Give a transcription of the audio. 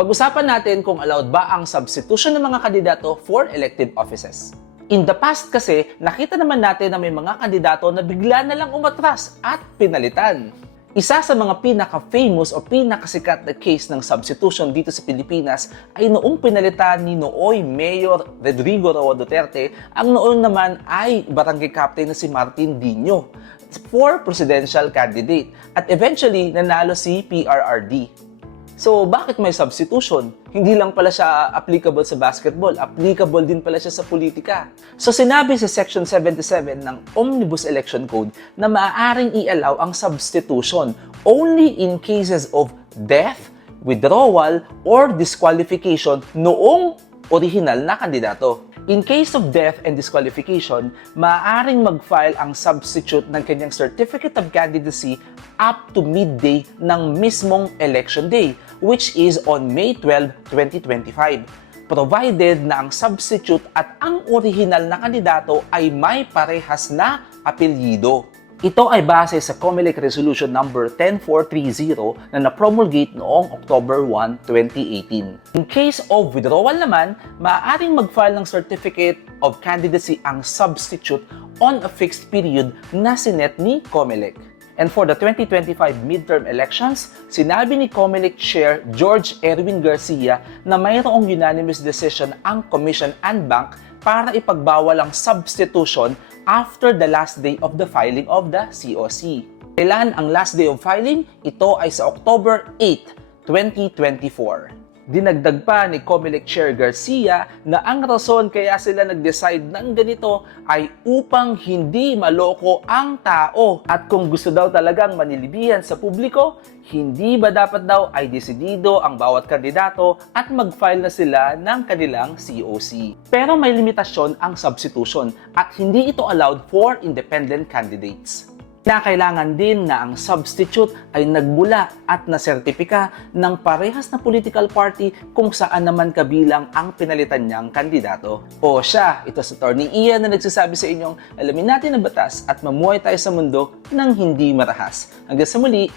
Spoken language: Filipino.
Pag-usapan natin kung allowed ba ang substitution ng mga kandidato for elective offices. In the past kasi, nakita naman natin na may mga kandidato na bigla na lang umatras at pinalitan. Isa sa mga pinaka-famous o pinakasikat na case ng substitution dito sa Pilipinas ay noong pinalitan ni Nooy Mayor Rodrigo Roa Duterte, ang noon naman ay barangay captain na si Martin Dino for presidential candidate at eventually nanalo si PRRD. So, bakit may substitution? Hindi lang pala siya applicable sa basketball, applicable din pala siya sa politika. So, sinabi sa Section 77 ng Omnibus Election Code na maaaring i-allow ang substitution only in cases of death, withdrawal, or disqualification noong original na kandidato. In case of death and disqualification, maaaring mag-file ang substitute ng kanyang Certificate of Candidacy up to midday ng mismong election day, which is on May 12, 2025 provided na ang substitute at ang original na kandidato ay may parehas na apelyido. Ito ay base sa COMELEC Resolution number 10430 na na-promulgate noong October 1, 2018. In case of withdrawal naman, maaaring mag-file ng Certificate of Candidacy ang substitute on a fixed period na sinet ni COMELEC. And for the 2025 midterm elections, sinabi ni COMELEC Chair George Erwin Garcia na mayroong unanimous decision ang Commission and Bank para ipagbawal ang substitution after the last day of the filing of the COC. Kailan ang last day of filing? Ito ay sa October 8, 2024. Dinagdag pa ni Comelec Chair Garcia na ang rason kaya sila nag-decide ng ganito ay upang hindi maloko ang tao. At kung gusto daw talagang manilibihan sa publiko, hindi ba dapat daw ay desidido ang bawat kandidato at mag-file na sila ng kanilang COC. Pero may limitasyon ang substitution at hindi ito allowed for independent candidates na kailangan din na ang substitute ay nagbula at nasertipika ng parehas na political party kung saan naman kabilang ang pinalitan niyang kandidato. O siya, ito sa Attorney Ian na nagsasabi sa inyong alamin natin ang batas at mamuhay tayo sa mundo ng hindi marahas. Hanggang sa muli,